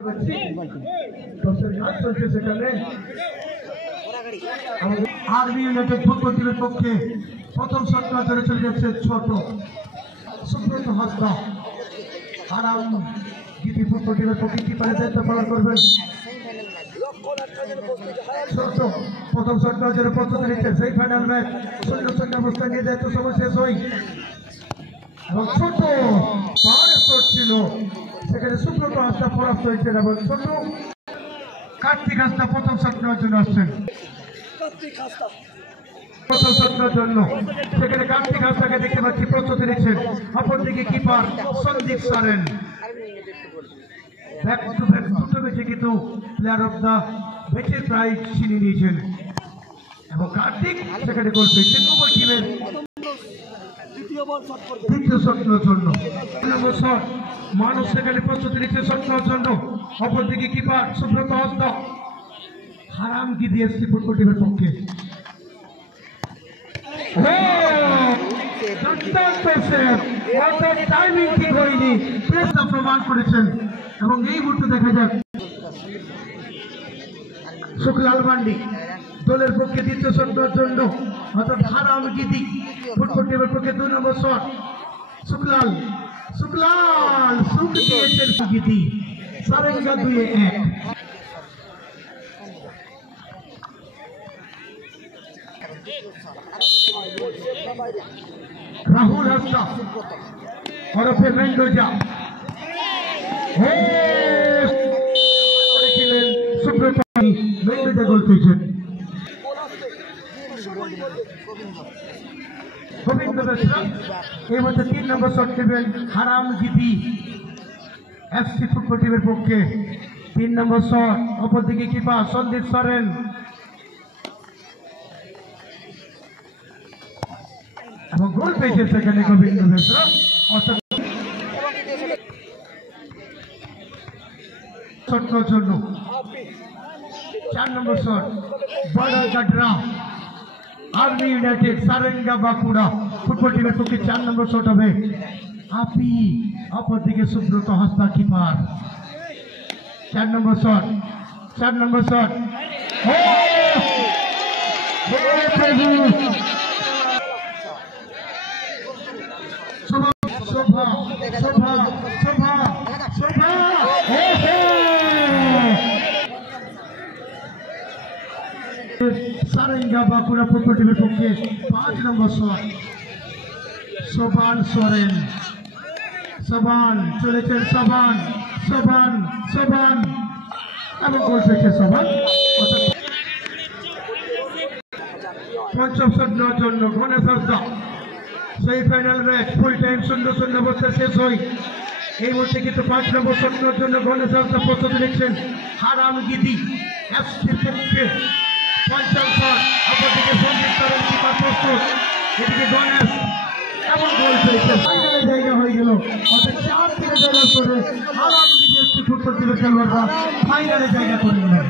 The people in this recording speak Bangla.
आर्मी यूनाइटेड फुटबल टीमेर पक्षे प्रथम शट नजरे चले যাচ্ছে ছোট সুব্রত হাসদা আরাম জিটি ফুটবল টিমের পক্ষে কিপারের দায়িত্ব পালন করবেন ছোট প্রথম শট নজরে প্রস্তুতি নিচ্ছে সেই ফাইনাল ম্যাচ 0-0 অবস্থায় নিয়ে দায়িত্ব সময় শেষ হয় এবং ছোট পাওয়ারে শট ছিল সেখানে সুব্রত হাসদা পরাস্ত হয়েছেন এবং ছোট কার্তিক হাসদা প্রথম শট নেওয়ার জন্য আসছেন প্রথম শট নেওয়ার জন্য সেখানে কার্তিক হাসদাকে দেখতে পাচ্ছি প্রস্তুতি নিচ্ছেন অপরদিকে keeper Sandeep Soren back to back দুটো ম্যাচে কিন্তু প্লেয়ার অফ দ্য ম্যাচের প্রাইজ ছিনিয়ে নিয়েছেন এবং কার্তিক সেখানে গোল পেয়েছেন উভয় টিমের দ্বিতীয় শট নেওয়ার জন্য নম্বর শট মানুষ সেখানে প্রস্তুতি নিচ্ছে শট নেওয়ার জন্য অপরদিকে কিপার সুব্রত হাসদা হারাম কি দিয়েছে ফুটবল টিমের পক্ষে টাইমিং ঠিক হয়নি প্রেসটা প্রমাণ করেছেন এবং এই মুহূর্তে দেখা যাক শুক্লাল মান্ডি দলের পক্ষে দ্বিতীয় শট নেওয়ার জন্য অর্থাৎ হারাম গীতি ফুটবল টিমের পক্ষে 2 নম্বর শট শুক্লাল সুখ দিয়েছেন গীতি সারেঙ্গা 2-1 রাহুল হাসদা ওরফে মেন্ডোজা সুব্রত মেন্ডোজা গোল পেয়েছেন গোবিন্দ বেসরা এই মধ্যে 3 নম্বর শট নেবেন হারাম গীতি এফসি ফুটবল টিমের পক্ষে 3 নম্বর শট অপরদিকে কিপার সন্দীপ সরেন এবং গোল পেয়েছে সেখানে গোবিন্দ বেসরা অর্থাৎ শট নেওয়ার জন্য 4 নম্বর শট বড় গাডরা आर्मी यूनाइटेड सारेंगा बाकुड़ा फुटबल टीमेर पक्षे 4 নম্বর शॉट হবে আপি অপরদিকে সুব্রত হাসদা কিপার 4 নম্বর শট सारेंगा बाकुड़ा फुटबल टीमेर पक्षे 5 নম্বর শট সোবান সোরেন চলেছেন সোবান এবং গোল পেয়েছে সোবান পঞ্চম শট নেওয়ার জন্য গণেশ হাসদা সেই ফাইনাল ম্যাচ ফুল টাইম 0-0 অবস্থায় শেষ হয় এই মুহূর্তে কিন্তু 5 নম্বর শট নেওয়ার জন্য গণেশ হাসদা প্রস্তুতি নিচ্ছেন হারাম গীতি এফসির পক্ষে পঞ্চম শট অপরদিকে সন্দীপ সরেন কিপার প্রস্তুত এদিকে গণেশ এমন গোল পেয়েছে ফাইনালে জায়গা হয়ে গেল অর্থাৎ 4 থেকে জয়ের পরে হারাম গীতি ফুটবল টিমের খেলোয়াড়রা ফাইনালে জায়গা করে নিলেন।